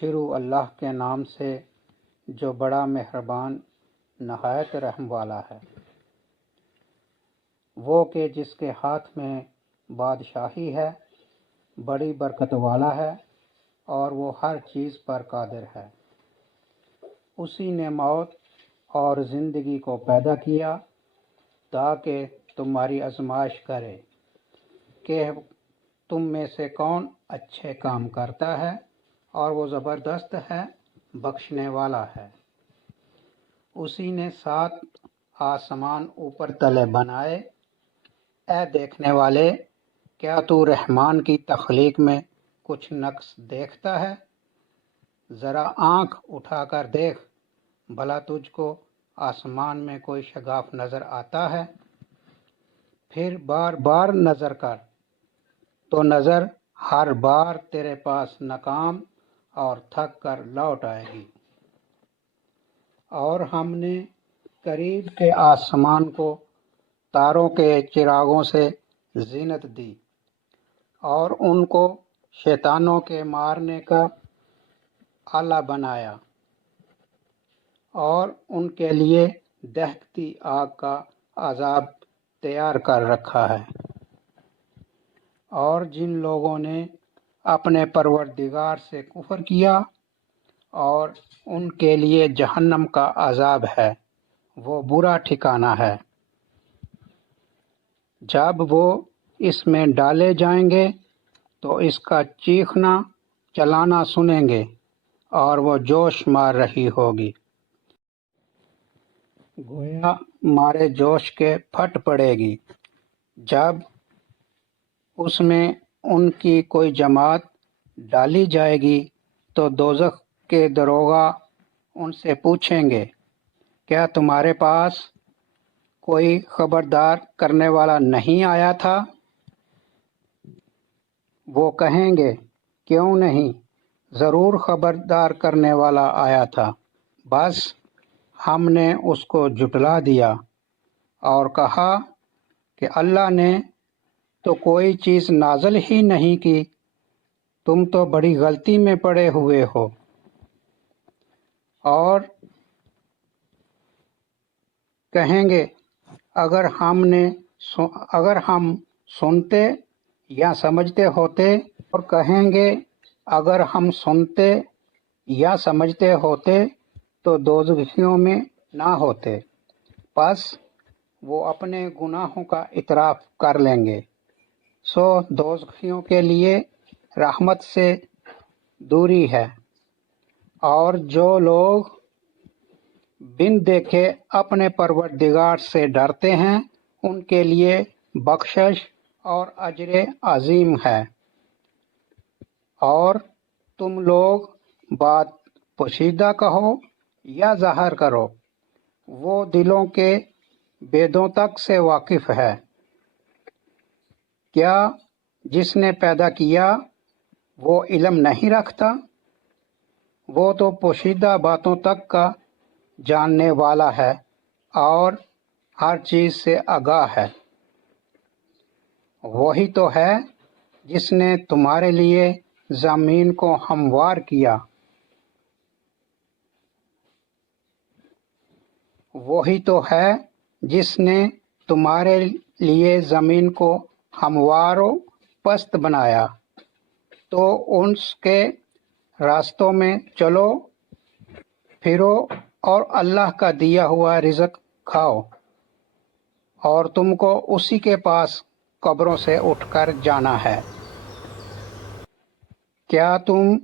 شروع اللہ کے نام سے جو بڑا مہربان نہایت رحم والا ہے۔ وہ کہ جس کے ہاتھ میں بادشاہی ہے، بڑی برکت والا ہے اور وہ ہر چیز پر قادر ہے۔ اسی نے موت اور زندگی کو پیدا کیا تاکہ تمہاری آزمائش کرے کہ تم میں سے کون اچھے کام کرتا ہے، اور وہ زبردست ہے، بخشنے والا ہے۔ اسی نے 7 آسمان اوپر تلے بنائے۔ اے دیکھنے والے، کیا تو رحمان کی تخلیق میں کچھ نقص دیکھتا ہے؟ ذرا آنکھ اٹھا کر دیکھ، بھلا تجھ کو آسمان میں کوئی شگاف نظر آتا ہے؟ پھر بار بار نظر کر تو نظر ہر بار تیرے پاس ناکام اور تھک کر لوٹ آئے گی۔ اور ہم نے قریب کے آسمان کو تاروں کے چراغوں سے زینت دی اور ان کو شیطانوں کے مارنے کا آلہ بنایا، اور ان کے لیے دہکتی آگ کا عذاب تیار کر رکھا ہے۔ اور جن لوگوں نے اپنے پروردگار سے کفر کیا، اور ان کے لیے جہنم کا عذاب ہے، وہ برا ٹھکانہ ہے۔ جب وہ اس میں ڈالے جائیں گے تو اس کا چیخنا چلانا سنیں گے، اور وہ جوش مار رہی ہوگی، گویا مارے جوش کے پھٹ پڑے گی۔ جب اس میں ان کی کوئی جماعت ڈالی جائے گی تو دوزخ کے داروغہ ان سے پوچھیں گے، کیا تمہارے پاس کوئی خبردار کرنے والا نہیں آیا تھا؟ وہ کہیں گے، کیوں نہیں، ضرور خبردار کرنے والا آیا تھا، بس ہم نے اس کو جھٹلا دیا اور کہا کہ اللہ نے تو کوئی چیز نازل ہی نہیں کی، تم تو بڑی غلطی میں پڑے ہوئے ہو۔ اور کہیں گے، اگر ہم سنتے یا سمجھتے ہوتے، اور کہیں گے اگر ہم سنتے یا سمجھتے ہوتے تو دوزخیوں میں نہ ہوتے۔ پس وہ اپنے گناہوں کا اعتراف کر لیں گے، سو دوزخیوں کے لیے رحمت سے دوری ہے۔ اور جو لوگ بن دیکھے اپنے پروردگار سے ڈرتے ہیں، ان کے لیے بخشش اور اجر عظیم ہے۔ اور تم لوگ بات پوشیدہ کہو یا ظاہر کرو، وہ دلوں کے بیدوں تک سے واقف ہے۔ کیا جس نے پیدا کیا وہ علم نہیں رکھتا؟ وہ تو پوشیدہ باتوں تک کا جاننے والا ہے اور ہر چیز سے آگاہ ہے۔ وہی تو ہے جس نے تمہارے لیے زمین کو ہموار کیا۔ وہی تو ہے جس نے تمہارے لیے زمین کو ہموار و پست بنایا، تو اس کے راستوں میں چلو پھرو اور اللہ کا دیا ہوا رزق کھاؤ، اور تم کو اسی کے پاس قبروں سے اٹھ کر جانا ہے۔ کیا تم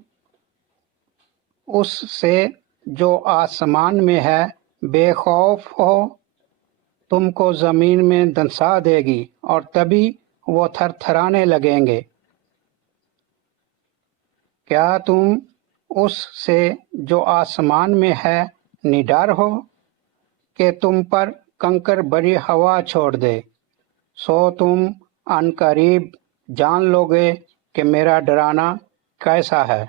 اس سے جو آسمان میں ہے بے خوف ہو؟ تم کو زمین میں دنسا دے گی اور تبھی وہ تھر تھرانے لگیں گے۔ کیا تم اس سے جو آسمان میں ہے نڈر ہو کہ تم پر کنکر بری ہوا چھوڑ دے؟ سو تم عن قریب جان لو گے کہ میرا ڈرانا کیسا ہے۔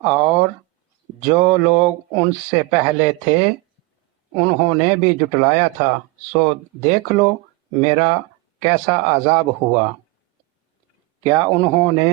اور جو لوگ ان سے پہلے تھے انہوں نے بھی جھٹلایا تھا، سو دیکھ لو میرا کیسا عذاب ہوا۔ کیا انہوں نے